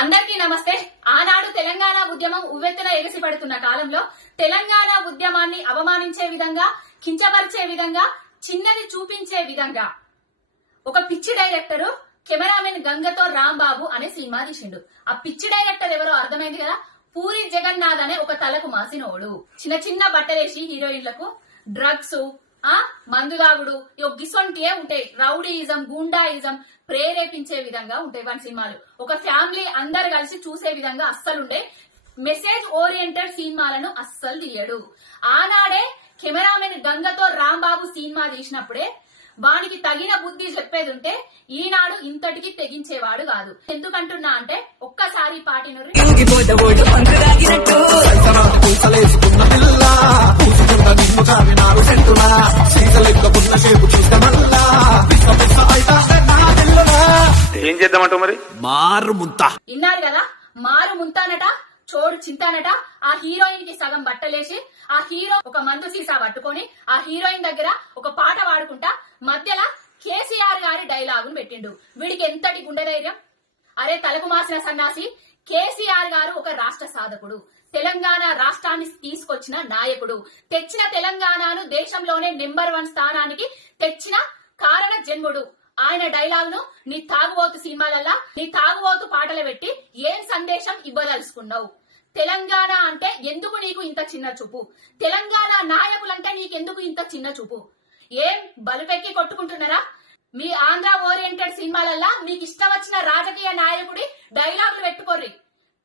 అందరికీ నమస్తే. ఆనాడు తెలంగాణ ఉద్యమం ఉవ్వెత్తున ఎగసిపడుతున్న కాలంలో తెలంగాణ ఉద్యమాన్ని అవమానించే విధంగా, కించపరిచే విధంగా, చిన్నది చూపించే విధంగా ఒక పిచ్చి డైరెక్టర్ కెమెరామెన్ గంగతో రాంబాబు అనే సినిమా తీసిండు. ఆ పిచ్చి డైరెక్టర్ ఎవరో అర్థమైంది కదా. పూరి జగన్నాథ్ అనే ఒక తలకు మాసినోడు. చిన్న చిన్న బట్టలేసి హీరోయిన్లకు డ్రగ్స్, మందుదాగుడు గిసొంటియే ఉంటాయి. రౌడీయిజం, గూండాయిజం ప్రేరేపించే విధంగా ఉంటాయి వాని సినిమాలు. ఒక ఫ్యామిలీ అందరు కలిసి చూసే విధంగా అస్సలుండే. మెసేజ్ ఓరియంటెడ్ సినిమాలను అస్సలు తీయడు. ఆనాడే కెమెరామెన్ గంగతో రాంబాబు సినిమా తీసినప్పుడే వానికి తగిన బుద్ధి చెప్పేది ఉంటే ఈనాడు ఇంతటికి తెగించేవాడు కాదు. ఎందుకంటున్నా అంటే ఒక్కసారి పాటిను ఏం చేద్దామంటావు మరి? మారు ముంత విన్నారు కదా. మారు ముంతానట, చోడు చింతానట. ఆ హీరోయిన్ కి సగం బట్టలేసి ఆ హీరో ఒక మందు సీసా పట్టుకొని ఆ హీరోయిన్ దగ్గర ఒక పాట పాడుకుంటా మధ్యలో కేసీఆర్ గారి డైలాగును పెట్టిండు. వీడికి ఎంతటి గుండె ధైర్యం! అరే తలకు మాసిన సన్నాసి! కేసీఆర్ గారు ఒక రాష్ట్ర సాధకుడు, తెలంగాణ రాష్ట్రాన్ని తీసుకొచ్చిన నాయకుడు, తెచ్చిన తెలంగాణను దేశంలోనే నెంబర్ 1 స్థానానికి తెచ్చిన కారణ జన్ముడు. ఆయన డైలాగును నీ తాగుబోతు సినిమాలల్లా, నీ తాగుబోతు పాటలు పెట్టి ఏం సందేశం ఇవ్వదలుచుకున్నావు? తెలంగాణ అంటే ఎందుకు నీకు ఇంత చిన్న చూపు? తెలంగాణ నాయకులంటే నీకెందుకు ఇంత చిన్న చూపు? ఏం బలుపెక్కి కొట్టుకుంటున్నారా? మీ ఆంధ్ర ఓరియంటెడ్ సినిమాలల్లా మీకు ఇష్టం వచ్చిన రాజకీయ నాయకుడి డైలాగులు పెట్టుకోర్రి,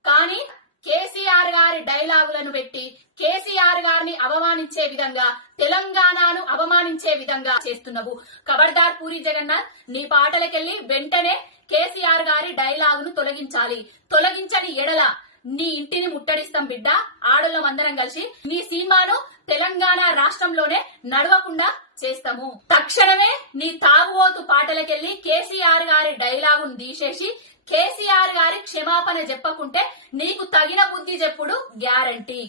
కానీ కేసీఆర్ గారి డైలాగులను పెట్టి కేసీఆర్ గారిని అవమానించే విధంగా, తెలంగాణను అవమానించే విధంగా చేస్తున్నావు. ఖబర్దార్ పూరి జగన్నాథ్, నీ పాటలకెళ్లి వెంటనే కేసీఆర్ గారి డైలాగును తొలగించాలి. తొలగించని ఎడల నీ ఇంటిని ముట్టడిస్తాం బిడ్డ. ఆడోళ్ళం అందరం కలిసి నీ సినిమాను తెలంగాణ రాష్ట్రంలోనే నడవకుండా చేస్తాము. తక్షణమే నీ తాగుబోతు పాటలకెళ్లి కేసీఆర్ గారి డైలాగును తీసేసి కేసీఆర్ గారి క్షమాపణ చెప్పకుంటే నీకు తగిన బుద్ధి చెప్పుడు గ్యారంటీ.